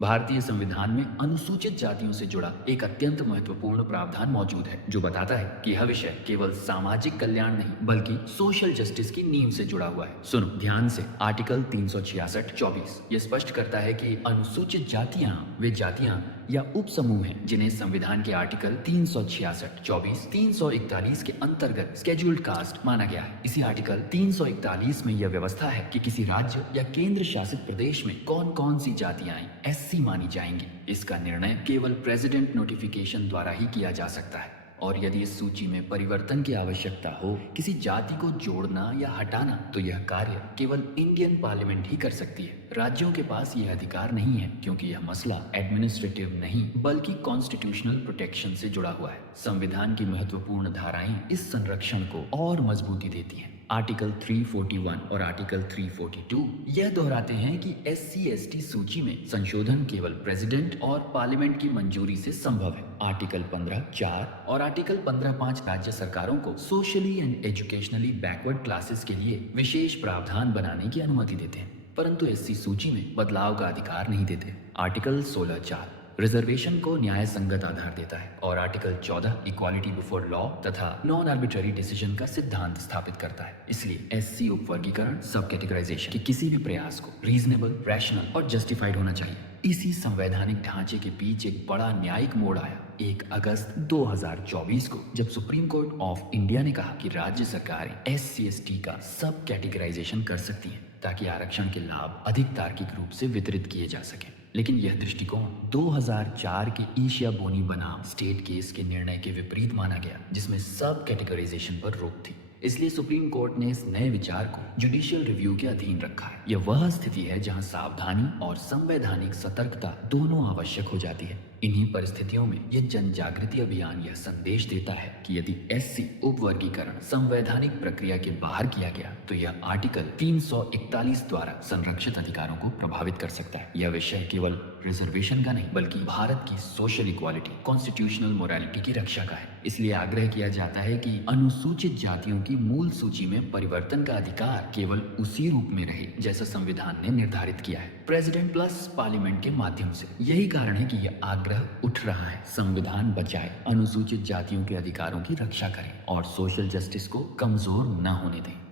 भारतीय संविधान में अनुसूचित जातियों से जुड़ा एक अत्यंत महत्वपूर्ण प्रावधान मौजूद है जो बताता है कि यह विषय केवल सामाजिक कल्याण नहीं बल्कि सोशल जस्टिस की नींव से जुड़ा हुआ है। सुनो ध्यान से, आर्टिकल 366-24 ये स्पष्ट करता है कि अनुसूचित जातियां वे जातियां या उप समूह हैं जिन्हें संविधान के आर्टिकल 366, 24, 341 के अंतर्गत स्केड्यूल्ड कास्ट माना गया है। इसी आर्टिकल 341 में यह व्यवस्था है कि किसी राज्य या केंद्र शासित प्रदेश में कौन कौन सी जातियां एससी मानी जाएंगी, इसका निर्णय केवल प्रेसिडेंट नोटिफिकेशन द्वारा ही किया जा सकता है। और यदि इस सूची में परिवर्तन की आवश्यकता हो, किसी जाति को जोड़ना या हटाना, तो यह कार्य केवल इंडियन पार्लियामेंट ही कर सकती है। राज्यों के पास यह अधिकार नहीं है क्योंकि यह मसला एडमिनिस्ट्रेटिव नहीं बल्कि कॉन्स्टिट्यूशनल प्रोटेक्शन से जुड़ा हुआ है। संविधान की महत्वपूर्ण धाराएं इस संरक्षण को और मजबूती देती हैं। आर्टिकल 341 और आर्टिकल 342 यह दोहराते हैं कि SC/ST सूची में संशोधन केवल प्रेसिडेंट और पार्लियामेंट की मंजूरी से संभव है। आर्टिकल 15(4) और आर्टिकल 15(5) राज्य सरकारों को socially and educationally backward classes के लिए विशेष प्रावधान बनाने की अनुमति देते हैं, परंतु SC सूची में बदलाव का अधिकार नहीं देते। आर्टिकल 16(4) रिजर्वेशन को न्याय संगत आधार देता है और आर्टिकल 14 इक्वालिटी बिफोर लॉ तथा नॉन आर्बिट्ररी डिसीजन का सिद्धांत स्थापित करता है। इसलिए SC उपवर्गीकरण सब कैटेगराइजेशन के किसी भी प्रयास को रीजनेबल, रैशनल और जस्टिफाइड होना चाहिए। इसी संवैधानिक ढांचे के बीच एक बड़ा न्यायिक मोड़ आया 1 अगस्त 2024 को, जब सुप्रीम कोर्ट ऑफ इंडिया ने कहा कि राज्य सरकारें SC/ST का सब कैटेगराइजेशन कर सकती हैं ताकि आरक्षण के लाभ अधिक तार्किक रूप से वितरित किए जा सकें। लेकिन यह दृष्टिकोण 2004 के ईशिया बोनी बनाम स्टेट केस के निर्णय के विपरीत माना गया, जिसमें सब कैटेगराइजेशन पर रोक थी। इसलिए सुप्रीम कोर्ट ने इस नए विचार को जुडिशियल रिव्यू के अधीन रखा है। यह वह स्थिति है जहां सावधानी और संवैधानिक सतर्कता दोनों आवश्यक हो जाती है। इन्हीं परिस्थितियों में यह जन जागृति अभियान यह संदेश देता है कि यदि SC उपवर्गीकरण संवैधानिक प्रक्रिया के बाहर किया गया तो यह आर्टिकल 341 द्वारा संरक्षित अधिकारों को प्रभावित कर सकता है। यह विषय केवल रिजर्वेशन का नहीं बल्कि भारत की सोशल इक्वालिटी, कॉन्स्टिट्यूशनल मोरालिटी की रक्षा का है। इसलिए आग्रह किया जाता है कि अनुसूचित जातियों की मूल सूची में परिवर्तन का अधिकार केवल उसी रूप में रहे जैसा संविधान ने निर्धारित किया है, प्रेसिडेंट प्लस पार्लियामेंट के माध्यम से। यही कारण है कि यह आग्रह उठ रहा है, संविधान बचाए, अनुसूचित जातियों के अधिकारों की रक्षा करें और सोशल जस्टिस को कमजोर न होने दें।